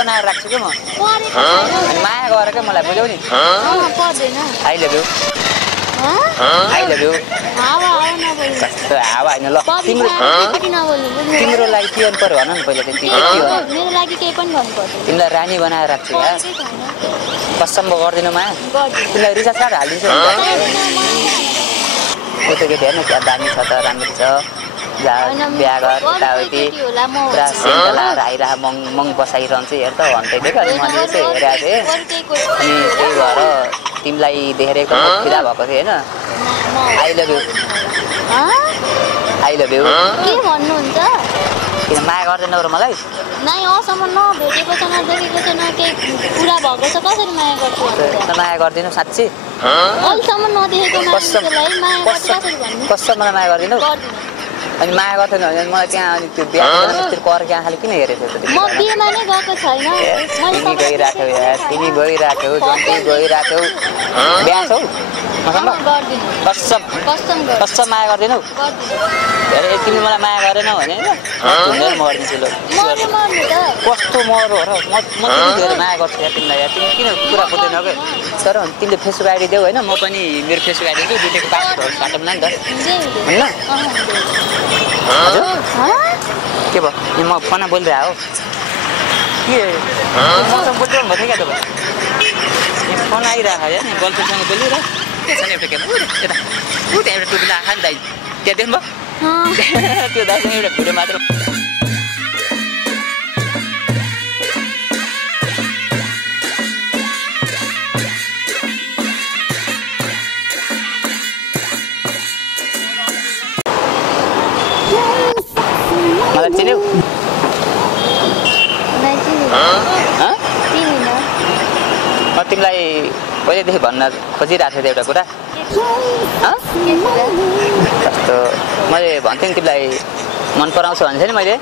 बनाएर राख्छु के म माया गर के मलाई बुझ्यौ नि I love you I love you कस्तो हावा हैन ल तिम्रो लागि के पर्यो भन न पहिले त्यति मेरो लागि केही पनि गर्नु पर्दैन तिमीलाई रानी बनाएर राख्छु यार कसम गर्दिनौ मा तिमीलाई रिचार्ज कार्ड हालिदिन्छु त्यो त के हेर्न क्या दामी छ त राम्रो छ बिहा गर यताउति पुरा सेन्ट लाएर आइरह मङ बसाइरहन्छ हेर त भन्दै थियो कि अनि मैले चाहिँ हेरेको थिएँ अनि त्यही भएर तिमीलाई देखेर एकदम फिदा भएको थियो होइन I love you I love you के भन्नुहुन्छ किन माया गर्दैनौ र मलाई नै असम्म नभेटेको छ नदेखेको छ न केही कुरा भएको छ कसरी माया गर्छु माया गर्दिनौ साँच्ची अहिलेसम्म नदेखेको मान्छेलाई माया गर्छु कसरी भन्नु कसम मलाई माया गर्दिनौ अनि माया गर्थेन भने मलाई त्यहाँ अनि त्यो बिहा त्यसरी कर क्या खाली किन हेरेको थियो म बिहेमा नै गएको छैन तिमी गइराख्यौ यार तिमी गइराख्यौ जन्ती गइराख्यौ बिहा छौ कसम कसम माया गर्दैनौ हेर तिमीले मलाई माया गरेनौ भने होइन म गरिदिन्छु ल कस्तो मरो हो र म त्यति धेरै माया गर्छु यार तिमीलाई यार तिमी किन कुरा बुझ्दैनौ के तर तिमीले फेसबुक आइडी देऊ होइन म पनि मेरो फेसबुक आइडी दिन्छु दुईटैको पासवर्ड काटौँ न नि त होइन हजुर के भयो म फोनमा बोलिरहेको हो के मसँग बोलिरहनु भएको थियो क्या तपाईँ फोन आइरहेको या नि गर्लफ्रेन्डसँग बोलिरहेको के छ नि एउटा केटा यता त्यहाँ एउटा टुपी आँखा नि दाइ त्यहाँ देख्नुभयो त्यो दाइसँग एउटा भिडियो मात्र मलाई चिन्यौ म तिमीलाई पहिल्यैदेखि भन्न खोजिरहेको थिएँ एउटा कुरा कस्तो मैले भन्थेँ नि तिमीलाई मन पराउँछु भन्थेँ नि मैले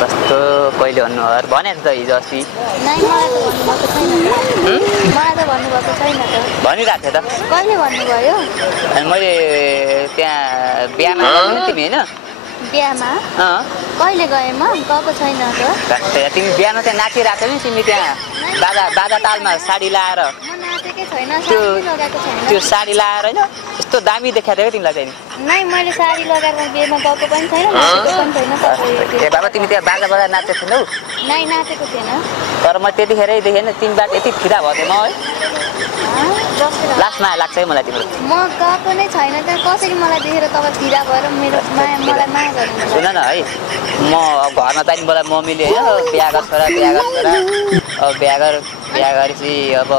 कस्तो कहिले भन्नु भनेको त हिजो अस्ति भनिरहेको थिएँ त कहिले भन्नुभयो अनि मैले त्यहाँ बिहामा गएको नि तिमी होइन बिहामा कहिले गएँ म गएको छैन त तिमी बिहामा त्यहाँ नाचिरहेको थियौ नि तिमी त्यहाँ बाजा तालमा साडी लाएर त्यो साडी लाएर होइन यस्तो दामी देखाएको थियो तिमीलाई चाहिँ नै मैले साडी लगाएर बिहेमा गएको पनि छैन नाचेको पनि छैन ए बाबा तिमी त्यहाँ बाजा नाचेको थिएनौ नै नाचेको थिएन तर म त्यतिखेरै देखेन तिमीबाट यति फिदा भएको थिएँ म है लास्टमा लाग्छ है मलाई तिम्रो म गएको नै छैन त्यहाँ कसरी मलाई देखेर तपाईँ फिदा भएर मेरो माया मलाई माया गर्नु सुन न है म घरमा चाहिँ मलाई मम्मीले होइन बिहा गर छोरा अब बिहा गरेपछि अब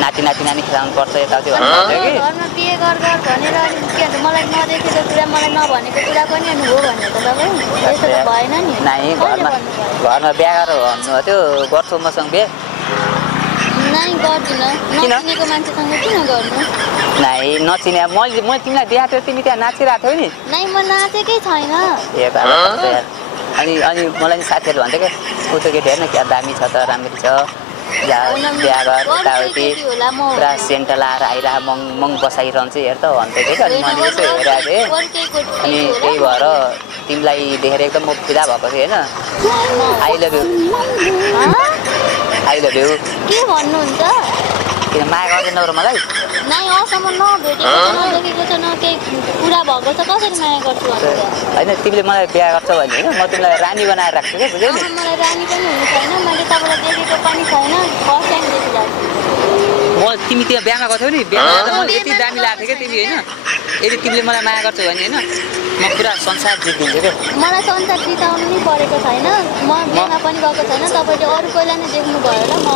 नाति नानी खेलाउनु पर्छ यताउति भन्नु कि घरमा बिहे गर भनेर के भन्छ मलाई नदेखेको कुरा मलाई नभनेको कुरा पनि अनि हो भने त तपाईँ यस्तो त भएन नि नाइ घरमा बिहा गरेर भन्नुभएको थियो गर्छु मसँग बिहे नै गर्दिनँ नचिनेको मान्छेसँग किन गर्नु नाइ नचिने मैले तिमीलाई देखाएको थियो तिमी त्यहाँ नाचिरहेको थियौ नि नै म नाचेकै छैन ए बाबा अनि मलाई नि साथीहरू भन्थ्यो क्या ऊ त केटी हेर्न क्या दामी छ त राम्रो छ बिहा गर यताउति पुरा सेन्ट लाएर आइरह मङ बसाइरहन्छ हेर त भन्दै थियो कि अनि मैले यसो हेरेको थिएँ अनि त्यही भएर तिमीलाई देखेर एकदम म फिदा भएको थिएँ होइन I love you I love you के भन्नुहुन्छ किन माया गर्दैनौ र मलाई नै असम्म नभेटेको छ नदेखेको छ न केही कुरा भएको छ कसरी माया गर्छु होइन तिमीले मलाई बिहा गर्छौ भने होइन म तिमीलाई रानी बनाएर राख्छु क्या बुझ्यौ नि मलाई रानी पनि हुनु छैन मैले तपाईँलाई देखेको पनि छैन फर्स्ट टाइम देखिरहेको म तिमी त्यहाँ बिहामा गएको थियौ नि बिहामा त मलाई यति दामी लागेको थियो क्या तिमी होइन यदि तिमीले मलाई माया गर्छौ भने होइन म पुरा संसार जितिदिन्छु क्या मलाई संसार जिताउनु नै परेको छैन म बिहामा पनि गएको छैन तपाईँले अरू कोहीलाई नै देख्नु भयो र म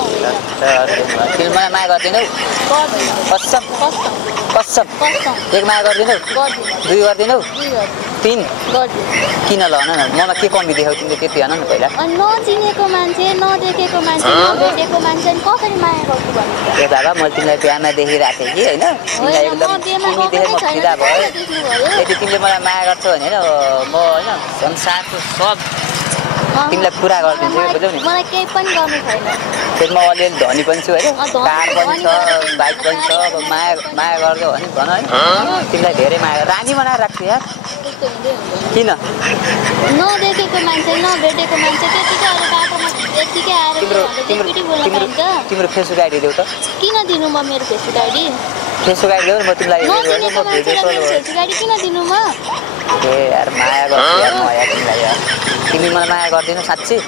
तिमीले मलाई माया गर्दैनौ कसम एक माया गर्दैनौ दुई गर्दैनौ तिन किन ल भन न ममा के कमी देखाउ तिमीले त्यति भन न पहिला नचिनेको मान्छे नदेखेको मान्छे नभेटेको मान्छे कसरी माया गर्छु भन्नु ए बाबा म तिमीलाई बिहामा देखिरहेको थिएँ कि होइन तिमीलाई एकदम तिमी देखेर म फिदा भयो यदि तिमीले मलाई माया गर्छौ भने होइन म होइन संसारको सब तिमीलाई पुरा गरिदिन्छु बुझ्यौ नि मलाई केही पनि गर्नु छैन त्यसमा अलिअलि धनी पनि छु होइन कार पनि छ बाइक पनि छ अब माया गर्छौ भने भन है तिमीलाई धेरै माया रानी बनाएर राख्छु यार यस्तो हिँड्दै हुन्छ किन नदेखेको मान्छे नभेटेको मान्छे त्यतिकै अरू बाटोमा यतिकै आएर एकचोटि बोल्न पाइन्छ तिम्रो फेसबुक आइडी देऊ त किन दिनु म मेरो फेसबुक आइडी फेसबुक आइडी देऊ न म तिमीलाई नचिनेको मान्छेलाई मेरो फेसबुक आइडी किन दिनु म ए यार माया गर्छु यार म यार तिमीलाई यार तिमी मलाई माया गर्दिनौ साच्चै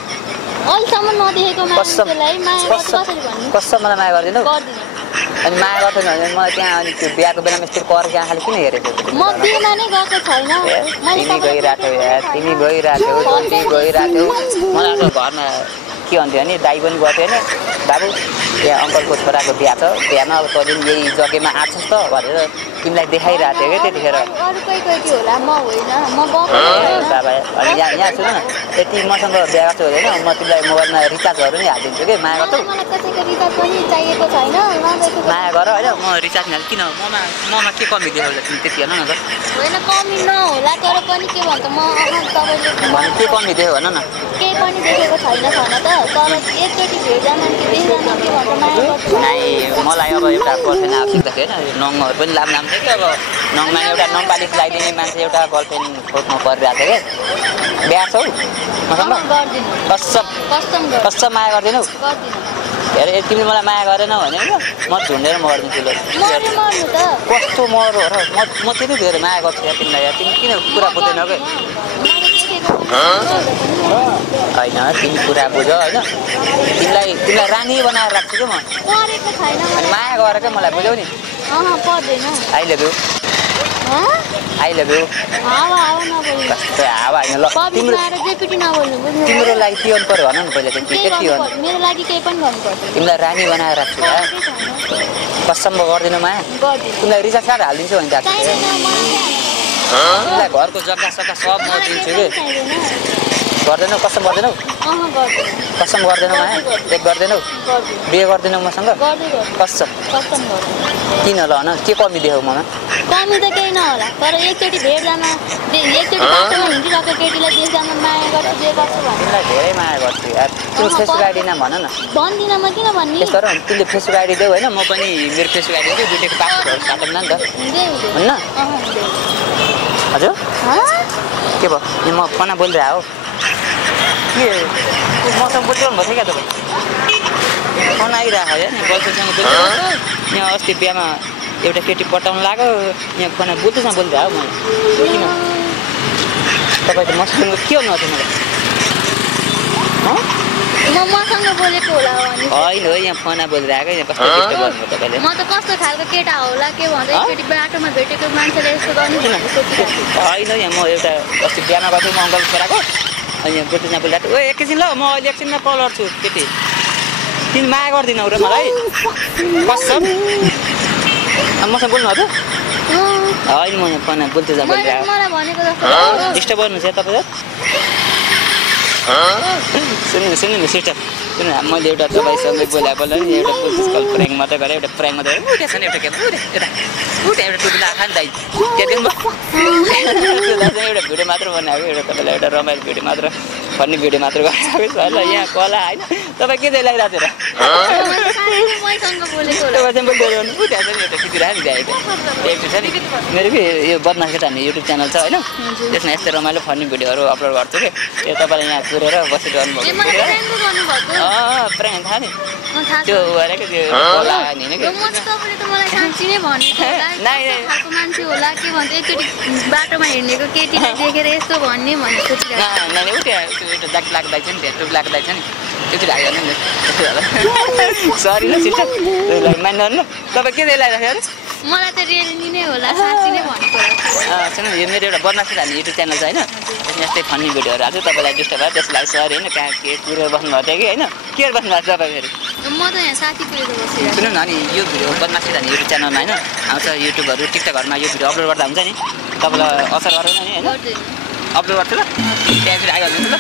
अहिलेसम्म नदेखेको मान्छेलाई माया गर्छ कसरी भन्नु कसम मलाई माया गर्दिनौ गर्दिनँ अनि माया गर्थेन भने मलाई त्यहाँ अनि त्यो बिहाको बेलामा यस्तो कर क्या खालि किन हेरेको म बिहेमा नै गएको छैन तिमी गइरहेको यार तिमी गइरहेको जन्ती गइरहेको मलाई त घरमा के भन्थ्यो भने दाइ पनि गर्थ्यो होइन बाबु त्यहाँ अङ्कलको छोराको बिहा छ बिहामा अब तैँले पनि यही जग्गामा आछस् त भनेर तिमीलाई देखाइरहेको थियो क्या त्यतिखेर अरू कोही होला म होइन म बाबा अनि यहाँ सुन न यति मसँग बिहा गर्छु हुँदैन म तिमीलाई मोबाइलमा रिचार्जहरू नि हालिदिन्छु कि माया गर्छौ मलाई कसैको रिचार्ज पनि चाहिएको छैन माया गर होइन म रिचार्ज नि किन ममा के कमी देखाउँछ तिमी त्यति हेर्न न त होइन कमी नहोला तर पनि के भन्छ म तपाईँले के कमी देख्यो भन न केही पनि देखेको छैन त तर एकचोटि भेट्दा मान्छे बेच्दा के भन्छ माया गर्छ नाइ मलाई अब एउटा गर्लफ्रेन्ड आवश्यकता थियो होइन नङहरू पनि लाम थियो कि अब नङमा एउटा नङपालिस लगाइदिने मान्छे एउटा गर्लफ्रेन्ड खोज्नु परिरहेको थियो कि बिहा छौ मसँग कसम माया गर्दैनौ हेर तिमीले मलाई माया गरेनौ भने म झुन्डेर मर्दिन्छु ल कस्तो मर हो र म त्यति धेरै माया गर्छु यार तिमीलाई यार तिमी किन कुरा बुझ्दैनौ कि होइन तिमी कुरा बुझ होइन तिमीलाई रानी बनाएर राख्छु कि म अनि माया गरेर क्या मलाई बुझ्यौ नि I love you I love you कस्तो हावा होइन ल तिम्रो लागि के गर्नु पर्यो भन न पहिला चाहिँ के गर्नु मेरो लागि केही पनि गर्नुपर्छ तिमीलाई रानी बनाएर राख्छु यार कसम गर्दिनौ माया तिमीलाई रिचार्ज कार्ड हालिदिन्छु भने तिमीलाई घरको जग्गा सग्गा सब म दिन्छु कि गर्दैनौ कसम गर्दैनौ कसम गर्दैनौ माया एक गर्दैनौ बिहे गर्दैनौ मसँग कसम किन ल न के कमी देखाउ ममा कमी त केही नहोला तर एकचोटि भेट्दामा एकचोटि बाटोमा हिँडिरहेको केटीलाई देख्दामा माया गर्छु जे गर्छु भने तिमीलाई धेरै माया गर्छु यार तिम्रो फेसबुक आइडी नाम भन न भन्दिनँ म किन भन्ने त्यसो र तिमीले फेसबुक आइडी देऊ होइन म पनि मेरो फेसबुक आइडी दिन्छु दुईटैको पासवर्ड साटौँ न त हुन्न हजुर के भयो म कना बोलिरहेको हो के मसँग बोलिरहनु भएको थियो क्या तपाईँ फोन आइरहेको या नि गर्लफ्रेन्डसँग बोलिरहेको यहाँ अस्ति बिहामा एउटा केटी पटाउनु लाग्यो यहाँ फोन बोल्दैसँग बोलिरहेको म किन तपाईँ त मसँग के गर्नु भएको थियो मलाई मसँग बोलेको होला होइन हो यहाँ फोन बोलिरहेको यहाँ कस्तो केटा गर्नुभयो तपाईँले म त कस्तो खालको केटा होला के भन्छ एकचोटि बाटोमा भेटेको मान्छेले यस्तो गर्नु होइन यहाँ म एउटा अस्ति बिहामा गएको थिएँ म अङ्कल छोराको अनि यहाँ बोल्दैसँग बोलिरहेको ओ एकैछिन ल म अहिले एकछिनमा कल गर्छु केटी तिमी माया गर्दिनौ र मलाई कसम मसँग बोल्नु हजुर होइन म यहाँ फोन बोल्दैसँग बोलिरहेको डिस्टर्ब गर्नु छ तपाईँ सुन्नु सिस्टर सुन्नु मैले एउटा तपाईँसँग बोलाएको नि एउटा पुलिस कल प्र्याङ्क मात्रै गरेँ एउटा प्र्याङ्क मात्रै गरेँ उठेछ नि एउटा के एउटा टुप्ला आँखा नि दाइ त्यहाँदेखि एउटा भिडियो मात्र बनाएको एउटा तपाईँलाई एउटा रमाइलो भिडियो मात्र फन्नी भिडियो मात्र गरेको छ ल यहाँ कला होइन तपाईँ के चाहिँ लगाइरहेको थियो र तपाईँ बोल्दै उठेछ नि एउटा खिचिरहेको नि त्यहाँ एउटा छ नि मेरो कि यो बदमास केटा हामी युट्युब च्यानल छ होइन त्यसमा यस्तै रमाइलो फन्नी भिडियोहरू अपलोड गर्छु कि त्यो तपाईँलाई यहाँ कुरेर बसिरहनु भएको प्र्याङ्क थाहा नि त्यो गरेको त्यो होला नि मान्छे होला के भन्छ एकचोटि बाटोमा हिँडेको केटीलाई देखेर यस्तो भन्ने भन्ने नानी उ त्यहाँ एउटा दाग लाग्दै छ नि त्यहाँ टुप लाग्दै छ नि त्यो चाहिँ लाग्दैन नि सरी ल सिस्टर मान्नु न तपाईँ के चाहिँ लगाइराखेको मलाई त रियली नै होला साँच्ची नै भनेको सुन्नु यो मेरो एउटा बदमास हाल्ने युट्युब च्यानल छ होइन यस्तै फन्नी भिडियोहरू हाल्छु तपाईँलाई डिस्टर्ब भयो त्यसको लागि सरी होइन कहाँ के कुरेर बस्नुभएको थियो कि होइन के बस्नुभएको छ तपाईँ फेरि म त यहाँ साथी कुरेर बसेँ सुन्नु न अनि यो भिडियो बदमास हाल्ने युट्युब च्यानलमा होइन आउँछ युट्युबहरू टिकटकहरूमा यो भिडियो अपलोड गर्दा हुन्छ नि तपाईँलाई असर गरेन नि होइन अपलोड गर्छु ल त्यहाँ फेरि आइहाल्नु ल